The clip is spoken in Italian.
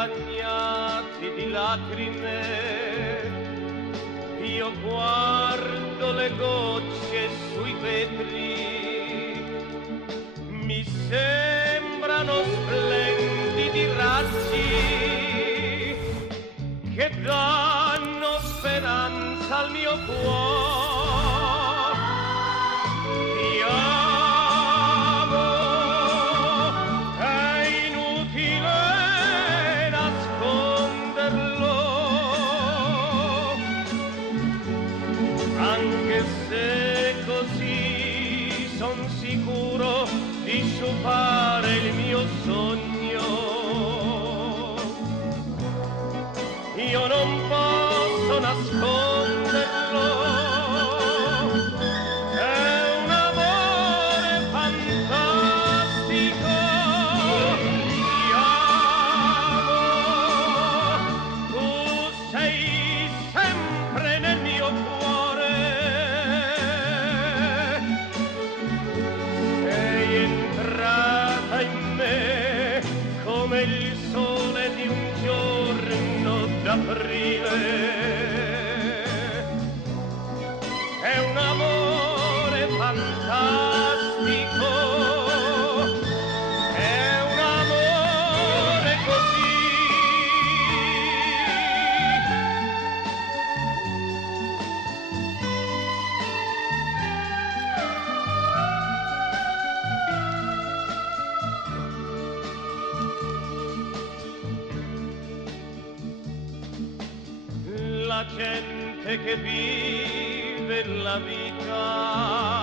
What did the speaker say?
bagnati di lacrime, io guardo le gocce sui vetri, mi sembrano splendidi razzi che danno speranza al mio cuore. Ti amo, è inutile nasconderlo, anche se così son sicuro di sciupare il mio sogno. Io non posso nasconderlo, è un amore fantastico. Ti amo, tu sei sempre nel mio cuore, sei entrata in me come il sole di un giorno d'aprile. È un amore fantastico, è un amore così. La gente che vive la vita